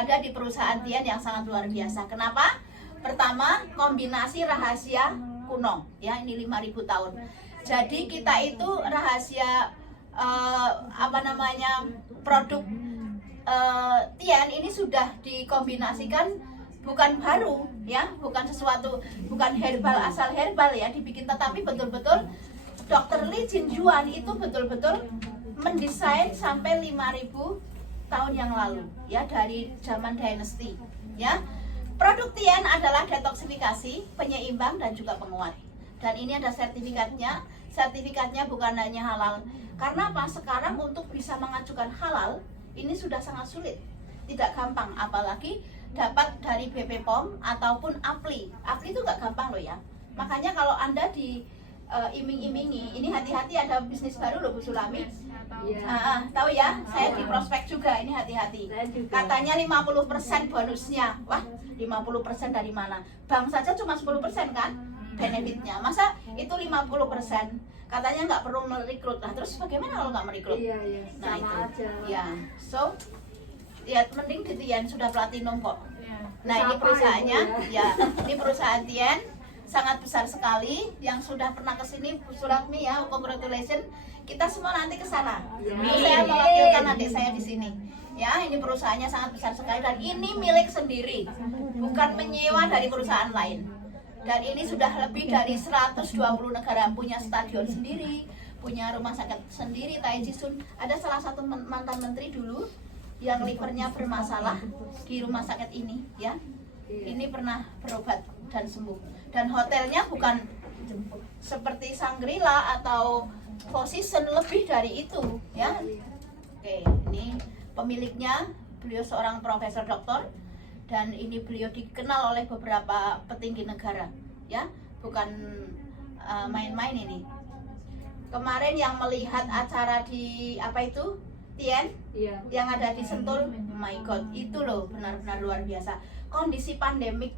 Ada di perusahaan Tian yang sangat luar biasa. Kenapa? Pertama, kombinasi rahasia kuno, ya, ini 5.000 tahun. Jadi kita itu rahasia produk Tian ini sudah dikombinasikan, bukan baru, ya, bukan sesuatu, bukan herbal asal herbal ya dibikin, tetapi betul-betul Dr. Li Jinjuan itu betul-betul mendesain sampai 5.000 tahun yang lalu, ya, dari zaman dinasti, ya. Produk Tian adalah detoksifikasi, penyeimbang dan juga penguat. Dan ini ada sertifikatnya. Sertifikatnya bukan hanya halal. Karena apa? Sekarang untuk bisa mengajukan halal ini sudah sangat sulit. Tidak gampang, apalagi dapat dari BP POM ataupun APLI. APLI itu nggak gampang loh ya. Makanya kalau Anda di iming-imingi, ini hati-hati, ada bisnis baru loh Bu Sulami. Tahu ya, saya di prospek juga, ini hati-hati. Katanya 50% bonusnya. Wah, 50% dari mana? Bank saja cuma 10% kan benefitnya. Masa itu 50%? Katanya nggak perlu merekrut. Nah, terus bagaimana kalau nggak merekrut? Nah, itu. Ya, so ya mending di Tian sudah platinum kok. Nah, ini perusahaannya, ya, ini perusahaan Tian sangat besar sekali yang sudah pernah ke sini Bu Suratmi, ya, congratulations. Kita semua nanti ke sana. Saya mewakilkan adik saya di sini. Ya, ini perusahaannya sangat besar sekali dan ini milik sendiri. Bukan menyewa dari perusahaan lain. Dan ini sudah lebih dari 120 negara, punya stadion sendiri, punya rumah sakit sendiri, Taijisun. Ada salah satu mantan menteri dulu yang livernya bermasalah di rumah sakit ini, ya. Ini pernah berobat dan sembuh. Dan hotelnya bukan seperti Shangri-La atau Four Seasons, lebih dari itu, ya. Oke, ini pemiliknya, beliau seorang profesor doktor, dan ini beliau dikenal oleh beberapa petinggi negara, ya, bukan main-main ini. Kemarin yang melihat acara di apa itu Tian, yang ada di Sentul, oh my god, itu loh benar-benar luar biasa. Kondisi pandemik,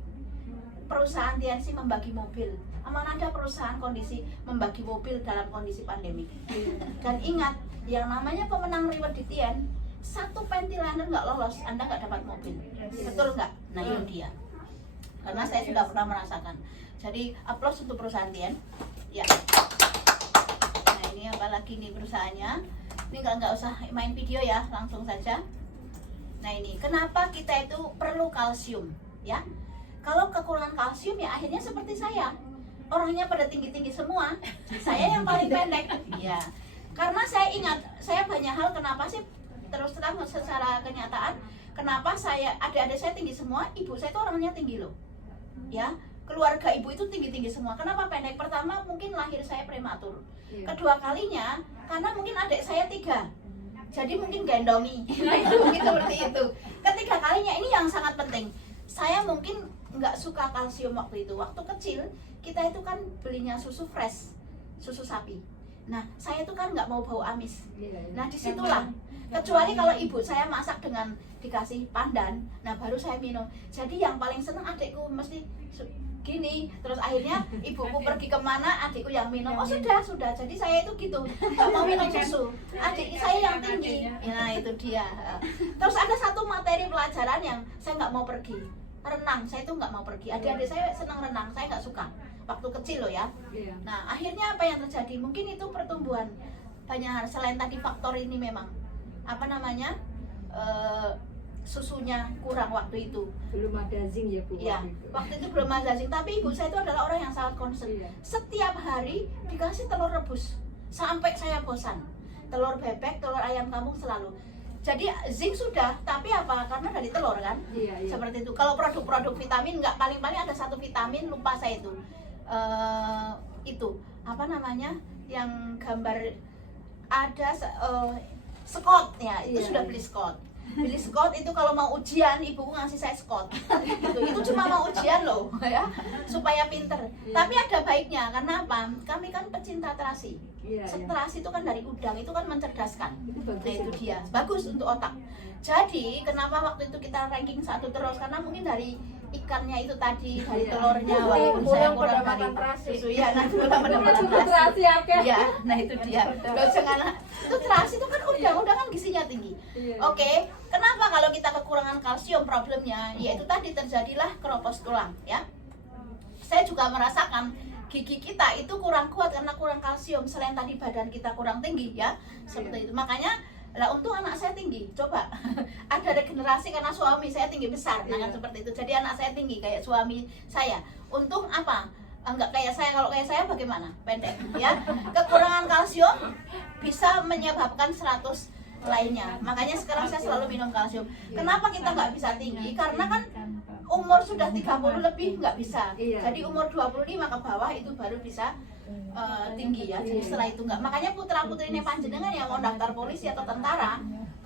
perusahaan TNC membagi mobil. Mana ada perusahaan kondisi membagi mobil dalam kondisi pandemik. Dan ingat, yang namanya pemenang reward di Tian, satu ventilator nggak lolos, Anda nggak dapat mobil. Betul nggak? Nah, itu dia. Karena saya sudah pernah merasakan. Jadi applause untuk perusahaan Tian. Ya. Nah, ini apalagi nih perusahaannya. Ini nggak usah main video ya, langsung saja. Nah, ini kenapa kita itu perlu kalsium, ya? Kalau kekurangan kalsium ya akhirnya seperti saya, orangnya pada tinggi-tinggi semua, saya yang paling pendek, ya. Karena saya ingat, saya banyak hal kenapa sih, terus terang secara kenyataan, kenapa saya, adik-adik saya tinggi semua, ibu saya itu orangnya tinggi loh, ya. Keluarga ibu itu tinggi-tinggi semua. Kenapa pendek? Pertama mungkin lahir saya prematur. Kedua kalinya karena mungkin adik saya 3, jadi mungkin gendongi. Mungkin seperti itu. Ketiga kalinya ini yang sangat penting. Saya mungkin nggak suka kalsium waktu itu. Waktu kecil kita itu kan belinya susu fresh, susu sapi. Nah, saya itu kan nggak mau bau amis. Nah, disitulah. Kecuali kalau ibu saya masak dengan dikasih pandan, nah baru saya minum. Jadi yang paling seneng adikku mesti gini, terus akhirnya ibuku pergi kemana, adikku yang minum. Oh sudah, jadi saya itu gitu, nggak mau minum susu, adik saya yang tinggi. Nah, itu dia. Terus ada satu materi pelajaran yang saya nggak mau pergi, renang. Saya itu nggak mau pergi, adik-adik saya senang renang, saya nggak suka waktu kecil loh ya. Nah, akhirnya apa yang terjadi, mungkin itu pertumbuhan banyak hal. Selain tadi faktor ini memang apa namanya, susunya kurang waktu itu, belum ada zinc ya Bu. Ya, waktu itu belum ada zinc. Tapi ibu saya itu adalah orang yang sangat concern. Setiap hari dikasih telur rebus sampai saya bosan. Telur bebek, telur ayam kampung selalu. Jadi zinc sudah, tapi apa? Karena dari telur kan. Seperti itu. Kalau produk-produk vitamin nggak, paling-paling ada satu vitamin, lupa saya itu. Itu apa namanya? Yang gambar ada Scott ya, itu sudah beli Scott. Beli Scott itu kalau mau ujian, ibuku ngasih saya Scott. Itu cuma mau ujian loh, ya, supaya pinter. Tapi ada baiknya, karena apa? Kami kan pecinta terasi. Terasi itu kan dari udang, itu kan mencerdaskan. Nah, itu dia, bagus untuk otak. Jadi kenapa waktu itu kita ranking 1 terus? Karena mungkin dari ikannya itu tadi dari telurnya, walaupun saya kurang dari susu ya, nah kurang mendapatkan terasi ya, nah itu dia. Loh, jangan, itu terasi itu kan udah kan gizinya tinggi. Oke, kenapa kalau kita kekurangan kalsium problemnya? Yaitu tadi terjadilah keropos tulang ya. Saya juga merasakan gigi kita itu kurang kuat karena kurang kalsium, selain tadi badan kita kurang tinggi ya, seperti itu. Makanya lah untung anak saya tinggi, coba ada regenerasi karena suami saya tinggi besar, nah kan seperti itu. Jadi anak saya tinggi kayak suami saya. Untung apa? Enggak kayak saya. Kalau kayak saya bagaimana? Pendek ya. Kekurangan kalsium bisa menyebabkan 100 lainnya. Makanya sekarang saya selalu minum kalsium. Kenapa kita nggak bisa tinggi? Karena kan umur sudah 30 lebih nggak bisa. Jadi umur 25 ke bawah itu baru bisa tinggi ya. Jadi setelah itu enggak. Makanya putra-putrinya panjenengan yang mau daftar polisi atau tentara,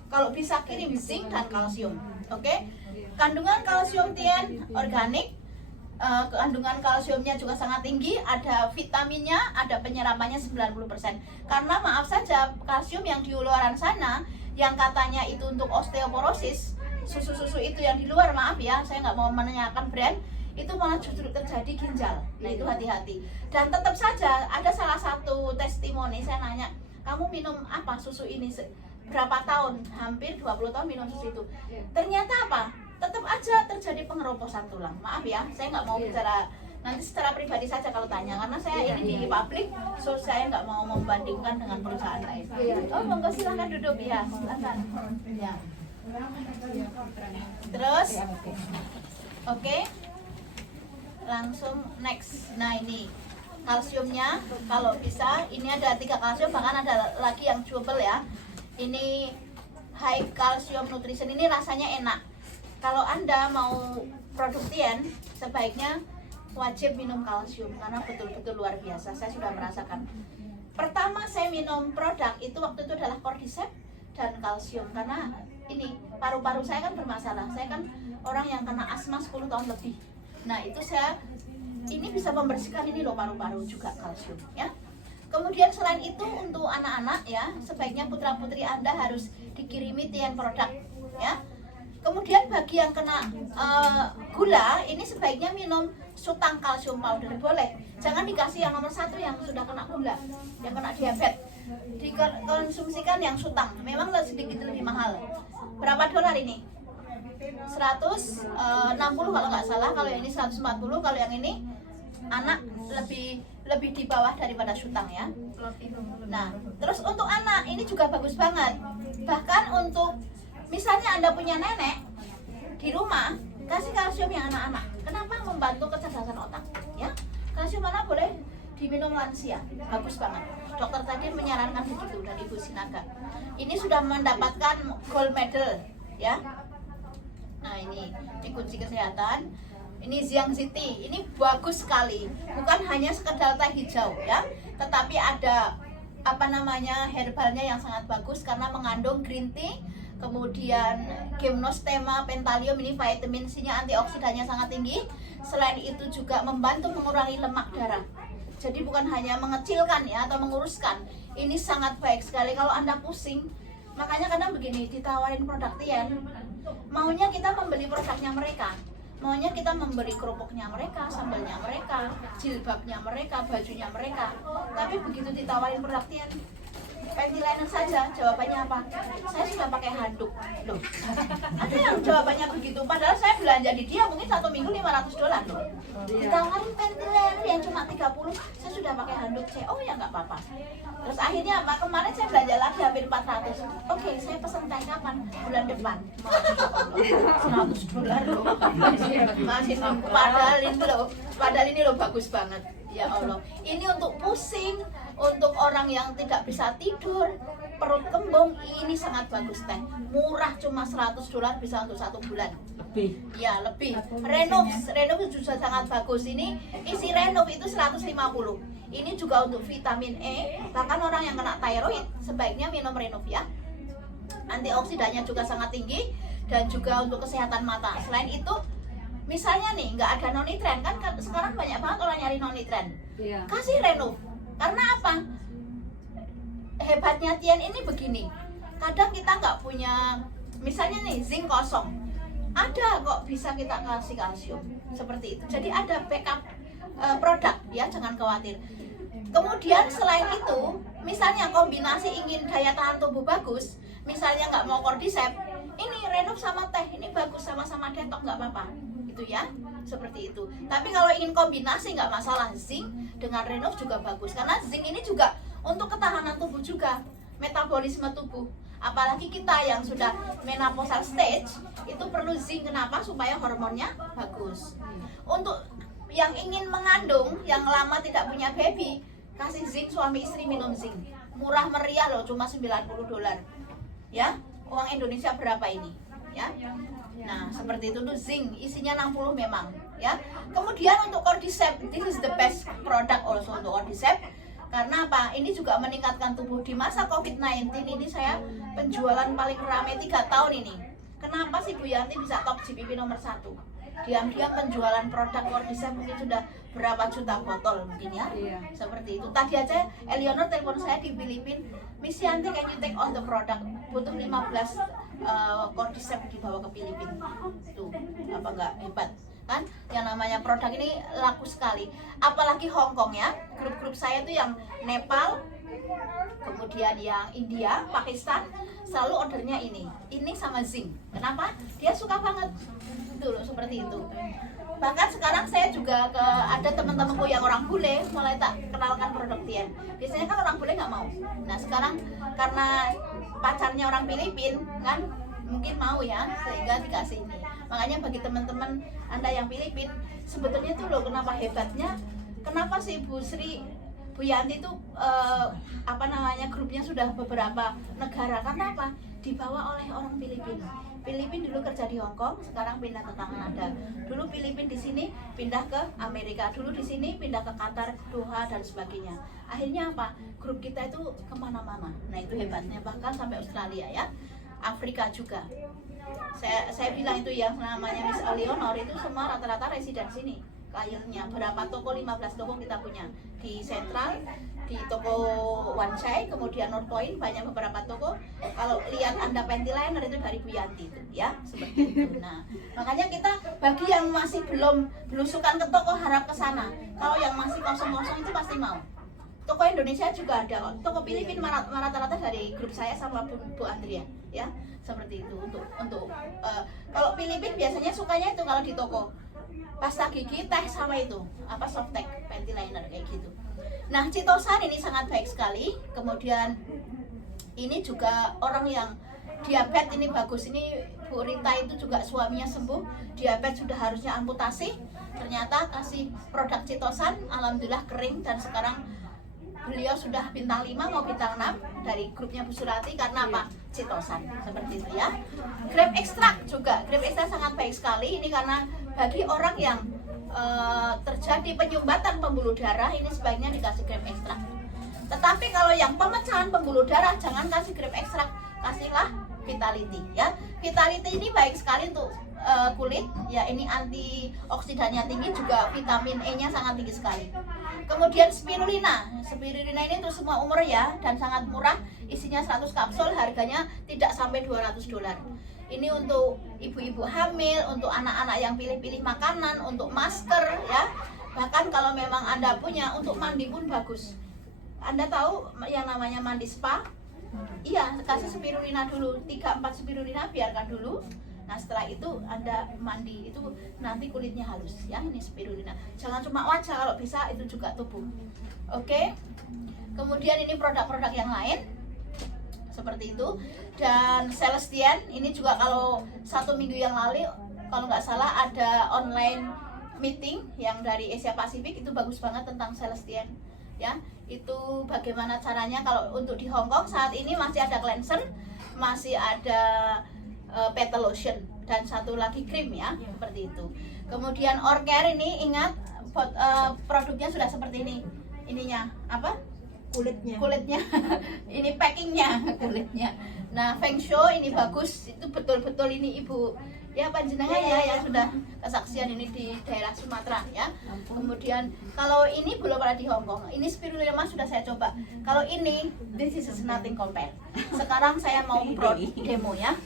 kalau bisa kirim zinc dan kalsium. Oke? Kandungan kalsium Tien organik, kandungan kalsiumnya juga sangat tinggi, ada vitaminnya, ada penyerapannya 90%. Karena maaf saja, kalsium yang di luaran sana yang katanya itu untuk osteoporosis, susu-susu itu yang di luar, maaf ya, saya nggak mau menanyakan brand, itu malah justru terjadi ginjal. Nah itu hati-hati. Dan tetap saja ada salah satu testimoni, saya nanya, kamu minum apa susu ini berapa tahun? Hampir 20 tahun minum susu itu. Ternyata apa? Tetap aja terjadi pengeroposan tulang. Maaf ya, saya nggak mau bicara, nanti secara pribadi saja kalau tanya, karena saya ini di publik, so saya nggak mau membandingkan dengan perusahaan lain. Oh monggo silahkan duduk ya, silahkan. Ya. Terus, oke. Langsung next. Nah ini kalsiumnya kalau bisa, ini ada 3 kalsium, bahkan ada lagi yang double ya. Ini high calcium nutrition, ini rasanya enak. Kalau Anda mau produk Tien, sebaiknya wajib minum kalsium karena betul-betul luar biasa. Saya sudah merasakan. Pertama saya minum produk itu waktu itu adalah Cordyceps dan kalsium, karena ini paru-paru saya kan bermasalah. Saya kan orang yang kena asma 10 tahun lebih. Nah itu saya ini bisa membersihkan ini loh paru-paru juga kalsium ya. Kemudian selain itu untuk anak-anak ya, sebaiknya putra-putri Anda harus dikirimi Tien produk ya. Kemudian bagi yang kena gula, ini sebaiknya minum Sutang kalsium powder, boleh. Jangan dikasih yang nomor 1 yang sudah kena gula, yang kena diabetes. Dikonsumsikan yang Sutang, memang sedikit lebih mahal. Berapa dolar ini? 160 kalau nggak salah, kalau yang ini 140, kalau yang ini anak lebih di bawah daripada Sutang ya. Nah, terus untuk anak ini juga bagus banget. Bahkan untuk misalnya Anda punya nenek di rumah, kasih kalsium yang anak-anak. Kenapa? Membantu kecerdasan otak ya. Kalsium mana boleh diminum lansia, bagus banget. Dokter tadi menyarankan begitu dari Ibu Sinaga. Ini sudah mendapatkan gold medal ya. Nah ini kunci kesehatan. Ini Xiang City, ini bagus sekali. Bukan hanya sekedar teh hijau ya, tetapi ada apa namanya herbalnya yang sangat bagus karena mengandung green tea, kemudian gymnosperma, pentalium, ini vitamin C-nya, antioksidannya sangat tinggi. Selain itu juga membantu mengurangi lemak darah. Jadi bukan hanya mengecilkan ya atau menguruskan. Ini sangat baik sekali kalau Anda pusing. Makanya kadang begini, ditawarin produk Tien, maunya kita membeli produknya mereka, maunya kita memberi kerupuknya mereka, sambalnya mereka, jilbabnya mereka, bajunya mereka. Tapi begitu ditawarin produk Tien, panty liner saja, jawabannya apa? Saya sudah pakai handuk. Loh, ada yang jawabannya begitu, padahal saya belanja di dia mungkin 1 minggu $500 loh. Ditawarin panty liner yang cuma 30, saya sudah pakai handuk. Oh ya nggak apa-apa. Terus akhirnya apa? Kemarin saya belanja lagi hampir 400. Oke, saya pesan teh kapan? Bulan depan. $100 loh. Masih nunggu. Padahal ini loh bagus banget. Ya Allah. Ini untuk pusing, untuk orang yang tidak bisa tidur, perut kembung, ini sangat bagus teh. Murah, cuma $100 bisa untuk 1 bulan. Lebih. Ya, lebih. Renov juga sangat bagus. Ini isi Renov itu 150. Ini juga untuk vitamin E. Bahkan orang yang kena tiroid sebaiknya minum Renov ya. Antioksidannya juga sangat tinggi dan juga untuk kesehatan mata. Selain itu, misalnya nih nggak ada nonitren kan sekarang banyak banget orang nyari nonitren. Kasih Renov. Karena apa? Hebatnya Tien ini begini. Kadang kita nggak punya, misalnya nih zinc kosong. ada kok bisa kita kasih kalsium seperti itu. Jadi ada backup produk ya, jangan khawatir. Kemudian selain itu, misalnya kombinasi ingin daya tahan tubuh bagus, misalnya nggak mau cordyceps, ini Renov sama teh ini bagus, sama-sama detox nggak apa-apa, itu ya, seperti itu. Tapi kalau ingin kombinasi nggak masalah, zinc dengan Renov juga bagus, karena zinc ini juga untuk ketahanan tubuh juga, metabolisme tubuh. Apalagi kita yang sudah menopausal stage itu perlu zinc. Kenapa? Supaya hormonnya bagus. Untuk yang ingin mengandung, yang lama tidak punya baby, kasih zinc, suami istri minum zinc. Murah meriah loh, cuma $90. Ya, uang Indonesia berapa ini? Ya. Nah, seperti itu tuh zinc, isinya 60 memang, ya. Kemudian untuk cordyceps, this is the best product also untuk cordyceps. Karena apa? Ini juga meningkatkan tubuh. Di masa COVID-19 ini saya penjualan paling ramai 3 tahun ini. Kenapa sih Bu Yanti bisa top GPP nomor 1? Diam-diam penjualan produk cordyceps mungkin sudah berapa juta botol mungkin ya. Seperti itu. Tadi aja Eleanor telepon saya di Filipina, Miss Yanti, can you take all the product? Butuh 15 cordyceps dibawa ke Filipina. Tuh, apa enggak hebat? Kan yang namanya produk ini laku sekali, apalagi Hong Kong ya. Grup-grup saya tuh yang Nepal, kemudian yang India, Pakistan, selalu ordernya ini sama zinc. Kenapa? Dia suka banget itu loh, seperti itu. Bahkan sekarang saya juga ada teman-temanku yang orang bule, mulai tak kenalkan produk Tien. Biasanya kan orang bule nggak mau. Nah sekarang karena pacarnya orang Filipin kan, mungkin mau ya, sehingga dikasih ini. Makanya bagi teman-teman Anda yang Filipin, sebetulnya tuh loh kenapa hebatnya, kenapa sih Bu Sri, Bu Yanti itu grupnya sudah beberapa negara. Karena apa? Dibawa oleh orang Filipin. Filipin dulu kerja di Hong Kong, sekarang pindah ke Kanada. Dulu Filipin di sini pindah ke Amerika, dulu di sini pindah ke Qatar, Doha dan sebagainya. Akhirnya apa? Grup kita itu kemana-mana. Nah itu hebatnya, bahkan sampai Australia ya, Afrika juga. Saya bilang itu yang namanya Miss Eleanor itu semua rata-rata residen sini. Kliennya berapa toko, 15 toko kita punya di Central, di toko Wansai, kemudian North Point, banyak beberapa toko. Kalau lihat Anda panty liner itu dari Bu Yanti itu ya, seperti itu. Nah, makanya kita bagi yang masih belum belusukan ke toko harap ke sana. Kalau yang masih kosong-kosong itu pasti mau. Toko Indonesia juga ada kok. Toko Filipina rata-rata dari grup saya sama Bu Andrea ya, seperti itu. Untuk kalau Filipina biasanya sukanya itu kalau di toko pasta gigi, teh sama itu apa softtek, panty liner kayak gitu. Nah, Citosan ini sangat baik sekali. Kemudian ini juga orang yang diabetes ini bagus. Ini Bu Rita itu juga suaminya sembuh, diabetes sudah harusnya amputasi. Ternyata kasih produk Citosan, alhamdulillah kering, dan sekarang beliau sudah bintang 5 mau bintang 6 dari grupnya Bu Surati. Karena apa? Citosan, seperti itu ya. Grape ekstrak juga, grape ekstrak sangat baik sekali. Ini karena bagi orang yang terjadi penyumbatan pembuluh darah, ini sebaiknya dikasih grape ekstrak. Tetapi kalau yang pemecahan pembuluh darah, jangan kasih grape ekstrak, kasihlah Vitality ya. Vitality ini baik sekali untuk kulit ya, ini antioksidannya tinggi, juga vitamin E-nya sangat tinggi sekali. Kemudian spirulina ini untuk semua umur ya, dan sangat murah, isinya 100 kapsul, harganya tidak sampai $200. Ini untuk ibu-ibu hamil, untuk anak-anak yang pilih-pilih makanan, untuk masker ya. Bahkan kalau memang Anda punya, untuk mandi pun bagus. Anda tahu yang namanya mandi spa? Iya, kasih spirulina dulu, 3-4 spirulina biarkan dulu. Nah setelah itu Anda mandi, itu nanti kulitnya halus ya. Ini spirulina, jangan cuma wajah, kalau bisa itu juga tubuh. Oke. Kemudian ini produk-produk yang lain seperti itu. Dan Celestian ini juga kalau 1 minggu yang lalu kalau nggak salah ada online meeting yang dari Asia Pasifik, itu bagus banget tentang Celestian ya. Itu bagaimana caranya kalau untuk di Hong Kong saat ini masih ada cleanser, masih ada petal lotion, dan satu lagi krim ya, seperti itu. Kemudian Orcare ini ingat produknya sudah seperti ini, ininya apa, kulitnya ini packingnya kulitnya. Nah Feng Shui ini bagus, itu betul-betul ini ibu ya panjenengan ya yang sudah kesaksian ini di daerah Sumatera ya. Kemudian kalau ini belum ada di Hong Kong, ini spirulina sudah saya coba. Kalau ini this is nothing compare. Sekarang saya mau pro demo ya.